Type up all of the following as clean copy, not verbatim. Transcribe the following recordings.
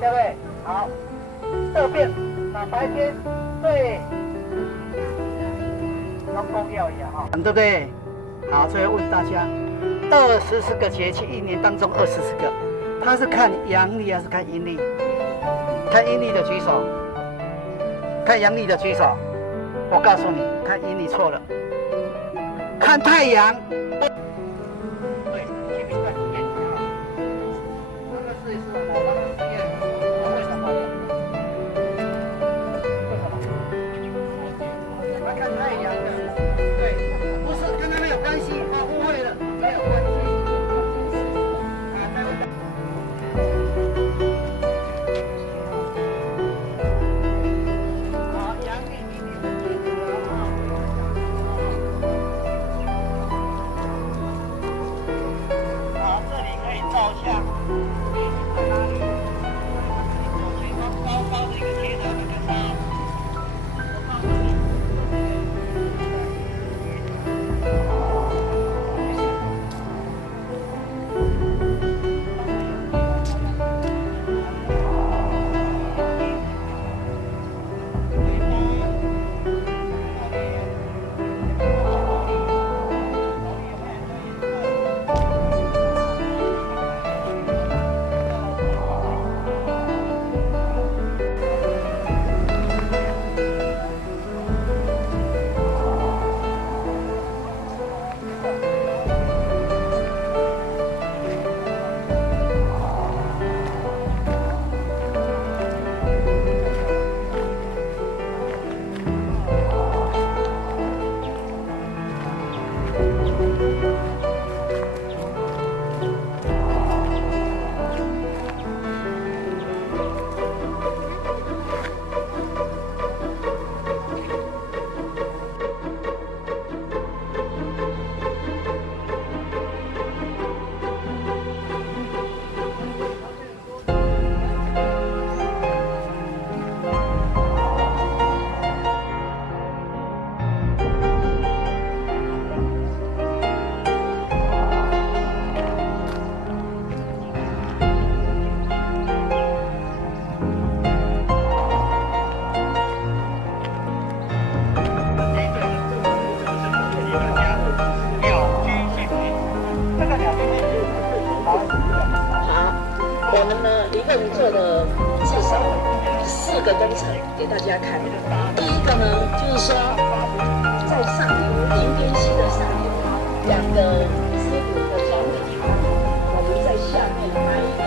对不对？好，这边那白天对，跟公料一样哈，对不对？好，最后问大家，24个节气，一年当中24个，他是看阳历还是看阴历？看阴历的举手，看阳历的举手。我告诉你，看阴历错了，看太阳。对，前面看时间啊，这个是我们的实验。为什么？他看太阳的，对，不是跟他没有关系，他误会了，没有关系。好，阳历、阴历的记住了啊。好，这里可以照相。在哪里？高高的一个铁塔那个山，我告诉你。我们呢一共做了至少4个工程给大家看。第一个呢，就是说在上游林边溪的上游2个湿土的庄园，我们在下面埋一个。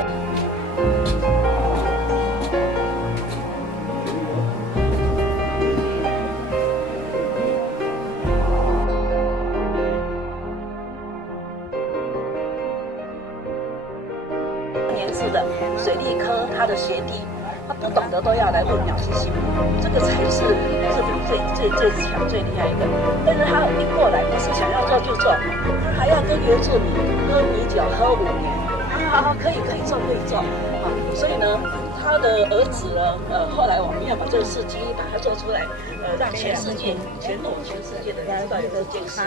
的水利科他的学弟，他不懂得都要来问鸟师行，这个才是日本最强最厉害一个。但是他一过来不是想要做就做，他还要跟原住民喝米酒喝5年，好可以做啊。所以呢，他的儿子呢，后来我们要把这个事迹把它做出来，让全世界全世界的人知道有这件事。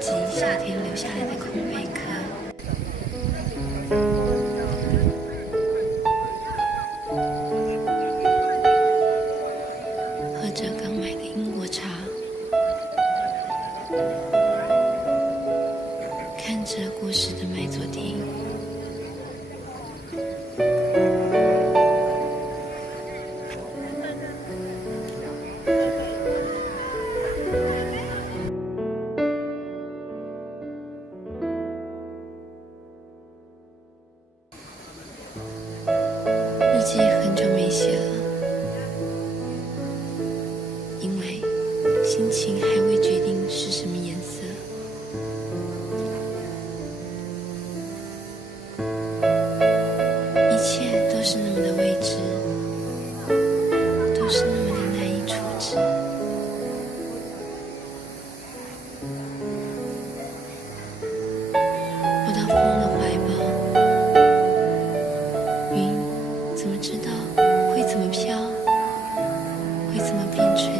集夏天留下来的空贝壳，喝着刚买的英国茶，看着过时的麦佐汀。日记很久没写了，因为心情还未决定是什么颜色。一切都是那么的未知，都是那么的难以处置。我到风的怀抱，云怎么知道会怎么飘，会怎么变成雨？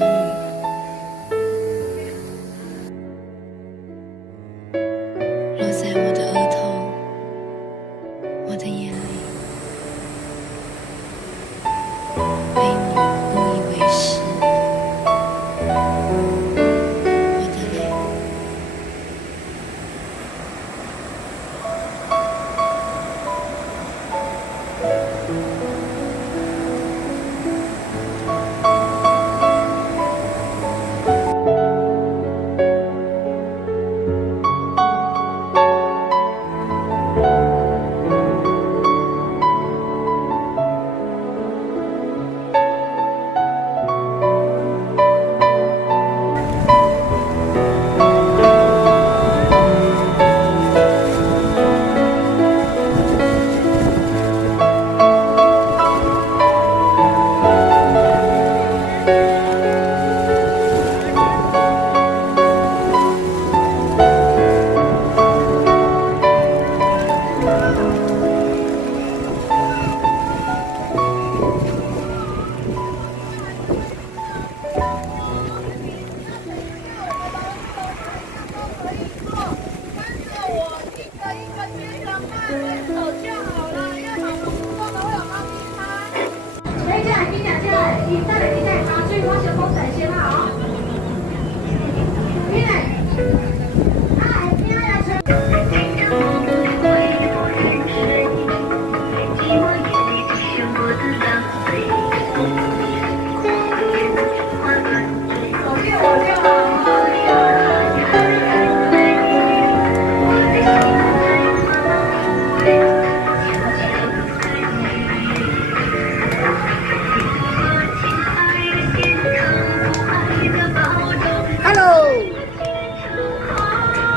落在我的额头，我的眼里，被你误以为是我的泪。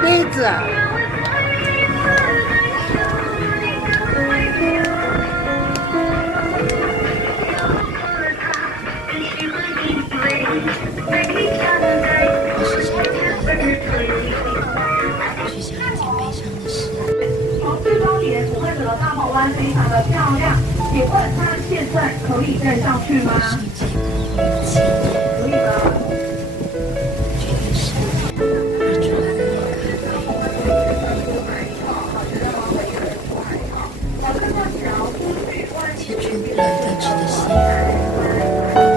杯子啊，我时常看去想一件悲伤的事。从最高点，我会觉得大帽湾非常的漂亮。请问它现在可以再上去吗？收集过后的气可以的。决定是而除了音乐咖啡，记住不留地址的信。还好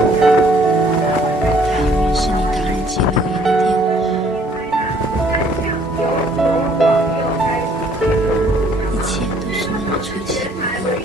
原是你打日记留言的电话，一切都是那么出其不意。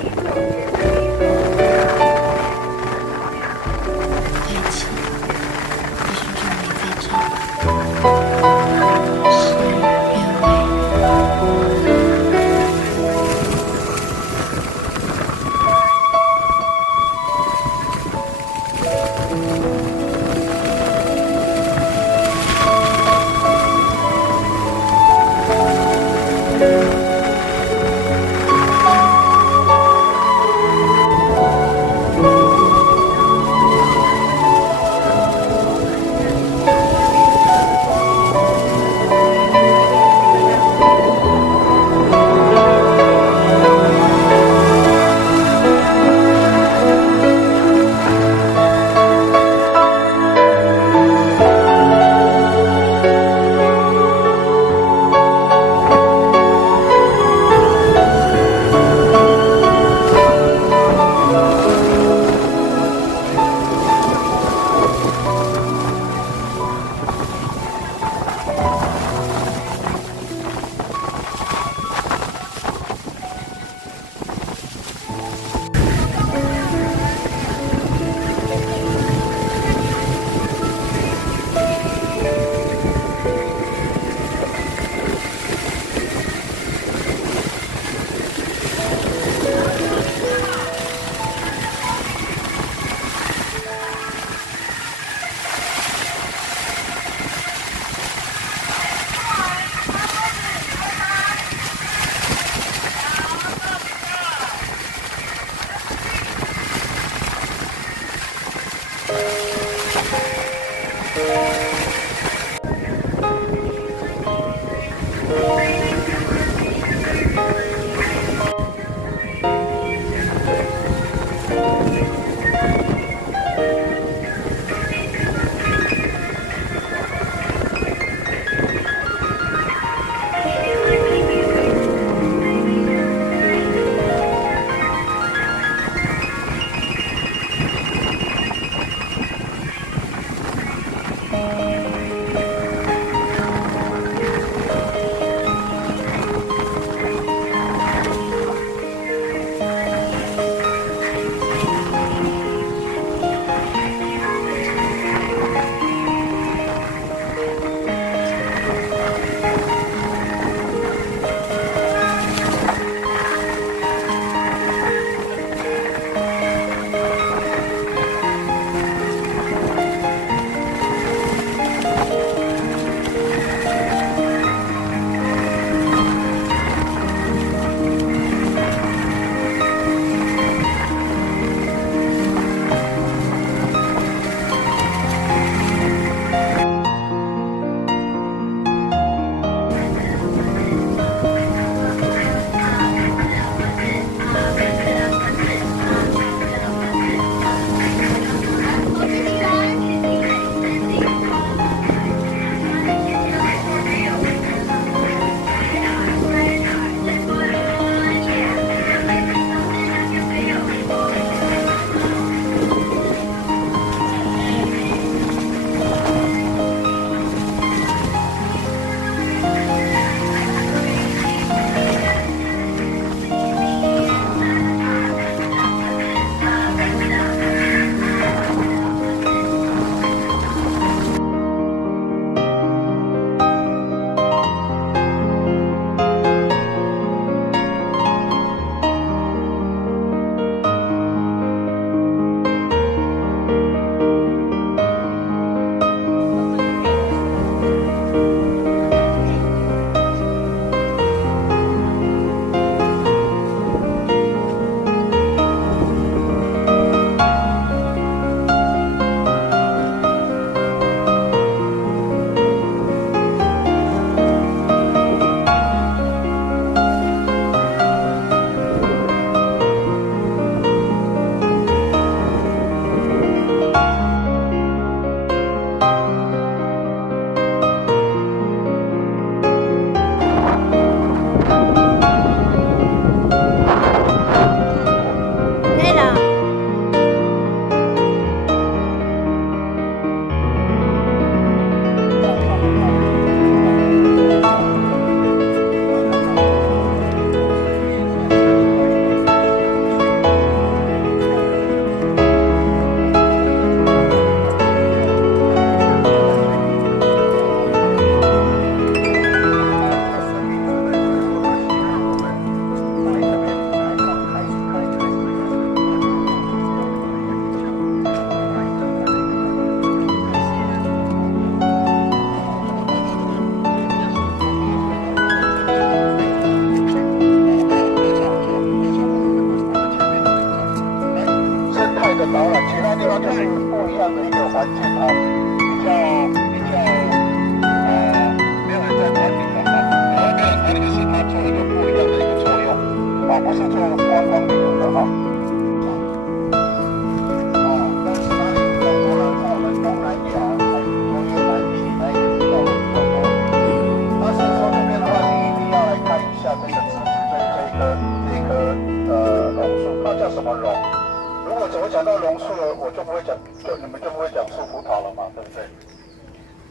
讲到榕树了，我就不会讲，你们就不会讲树葡萄了嘛，对不对？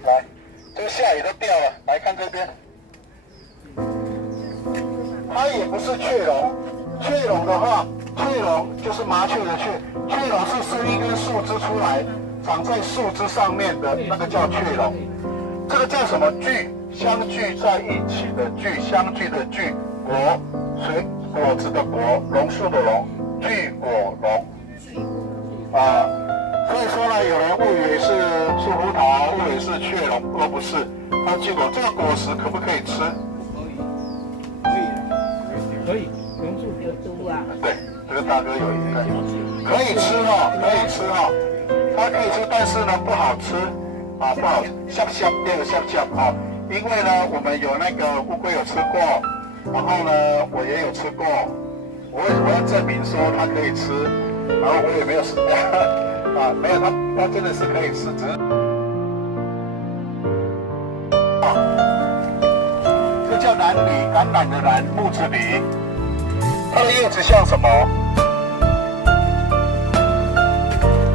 来，这个下雨都掉了，来看这边，它也不是雀榕，雀榕的话，雀榕就是麻雀的雀，雀榕是生一根树枝出来，长在树枝上面的那个叫雀榕，这个叫什么聚？相聚在一起的聚，相聚的聚，果子的果，榕树的榕，聚果榕。所以说呢，有人误以为是树葡萄，误以为是雀榕，都不是。它结果这个果实可不可以吃？可以，榕树有毒啊。对，这个大哥有一个可以吃哦，可以吃哦，它可以吃，但是呢不好吃啊，不好，香香那个香香啊。因为呢，我们有那个乌龟有吃过，然后呢，我也有吃过。我为什么要证明说它可以吃？然后我也没有死啊，没有，它真的是可以吃，只是这叫蓝李，橄榄的蓝，木子李。它的叶子像什么？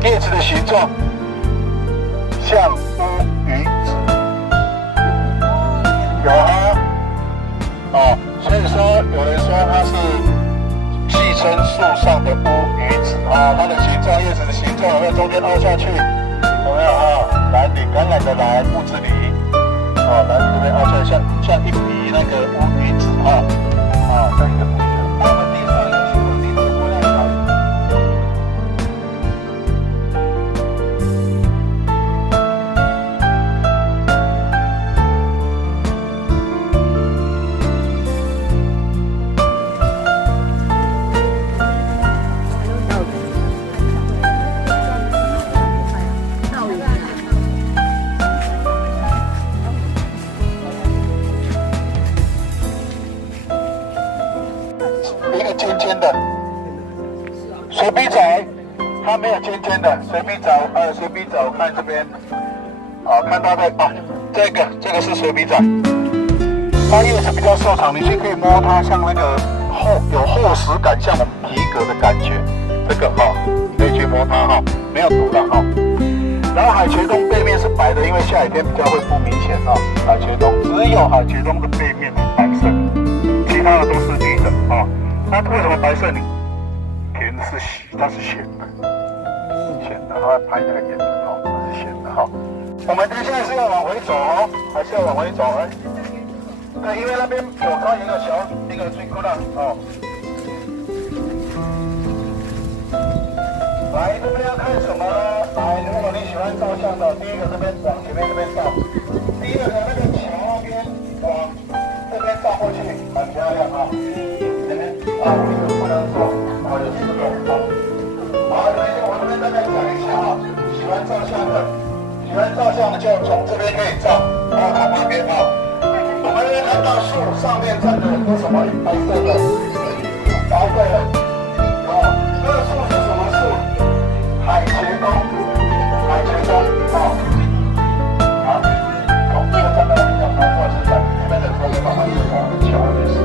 叶子的形状像乌鱼子。有啊，所以说有人说它是戏称树上的乌鱼子啊，它的形状，叶子的形状有没有中间凹下去？有没有啊？蓝李，橄榄的蓝，木子李，蓝这边凹下来，像一笔那个乌鱼子这一个不一样。那我们地上有许多地质波量小。尖尖的水笔藻，它没有尖尖的水笔藻。水笔藻，看这边，看到的这个是水笔藻，它叶子比较瘦长，你去可以摸它，像那个有厚实感，像我们皮革的感觉。这个可以去摸它没有毒的然后海茄冬背面是白的，因为下雨天比较会不明显海茄冬只有海茄冬的背面是白色的，其他的都是绿的那为什么白色？甜是它是咸的，它会排那个盐的它是咸的我们接下来是要往回走还是要往回走对，因为那边左靠有一个水库浪来，这边要看什么呢？来，如果你喜欢照相的，第一个这边往前面这边照，第二个那个桥那边往这边照过去，很漂亮这边我们不能说有4种我这边大概讲一下喜欢照相的就从这边可以照，从旁边我们这边看到树上面站的有什么白色的，答对了这个树是什么树？海茄冬这个站在那边讲说是在这边的时候会慢慢的往桥那边是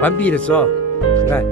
完毕的时候，你看。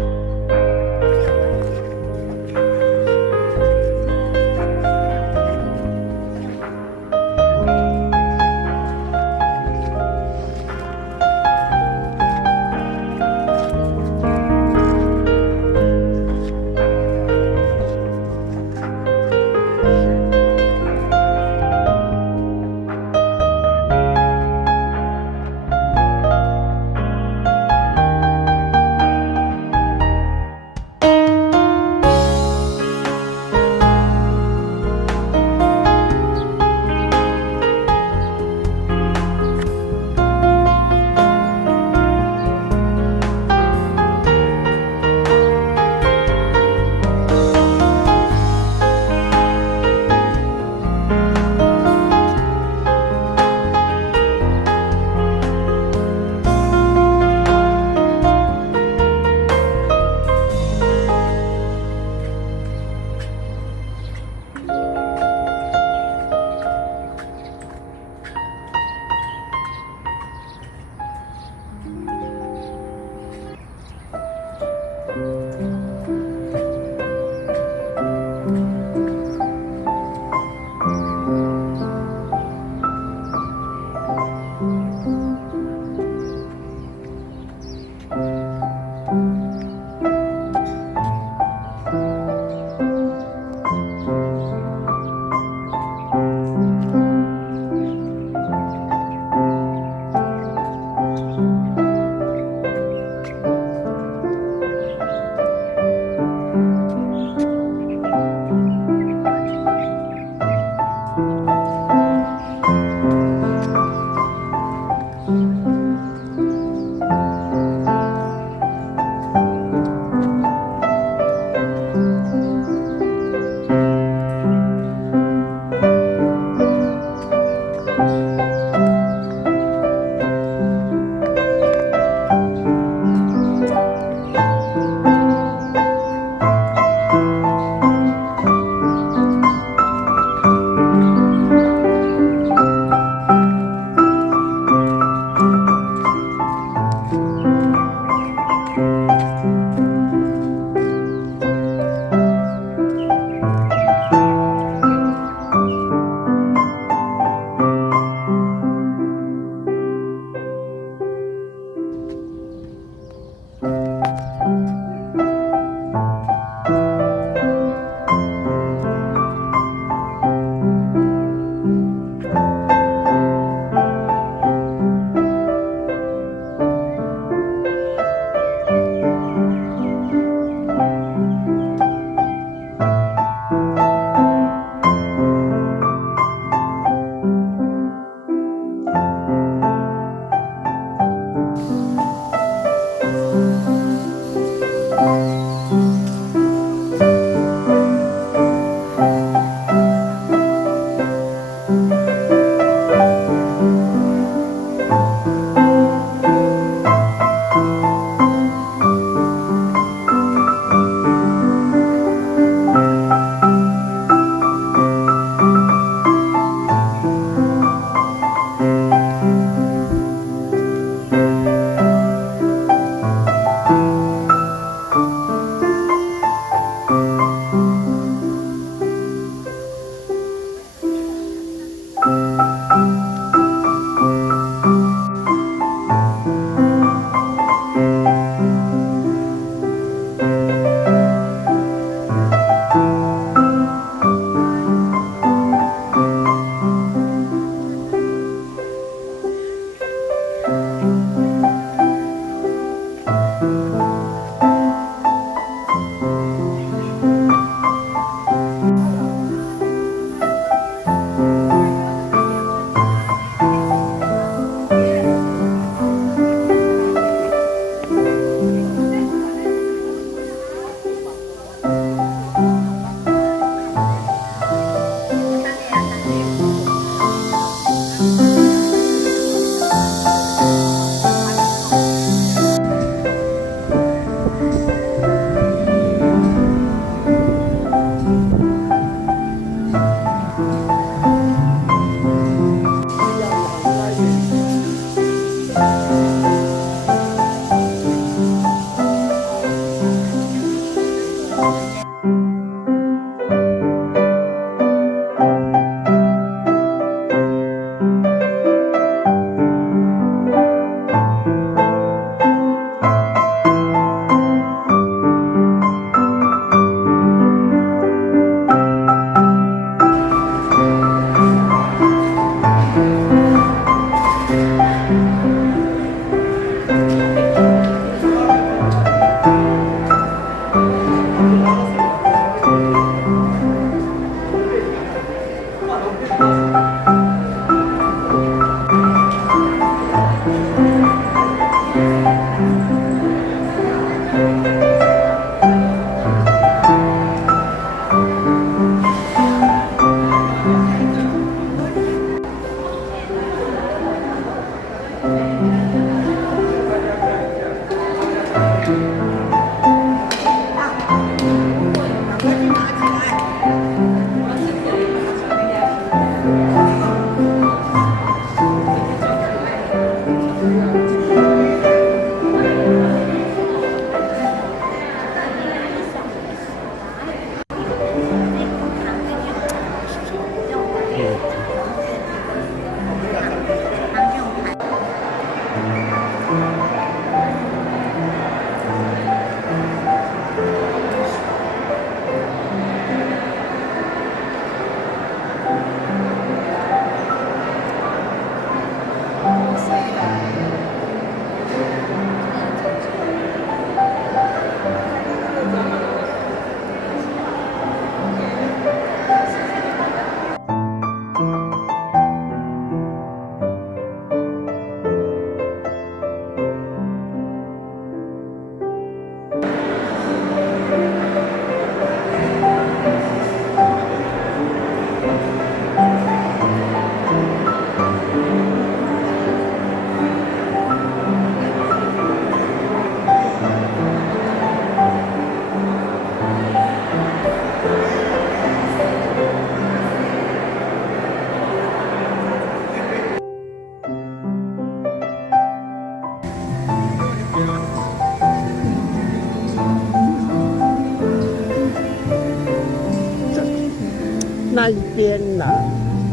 边啦，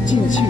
进去。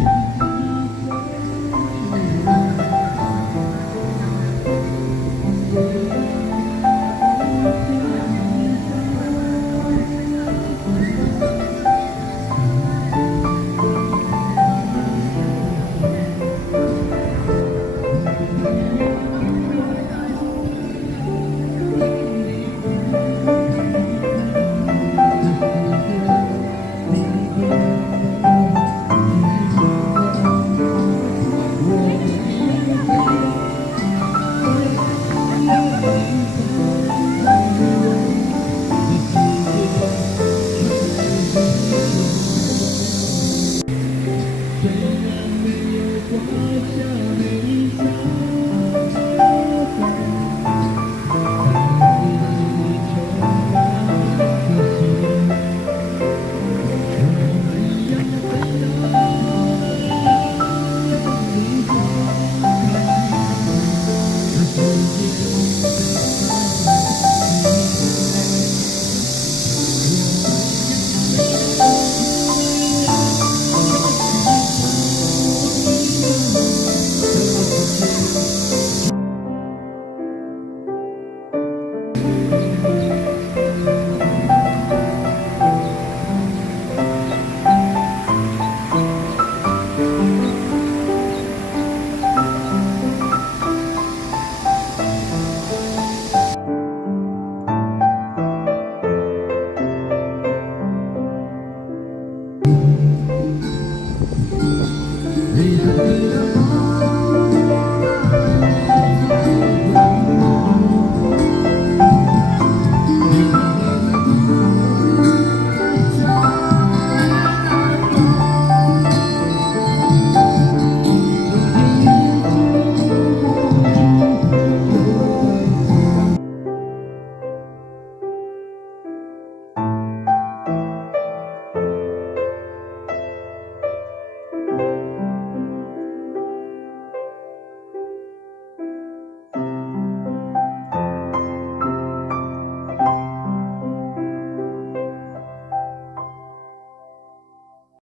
你的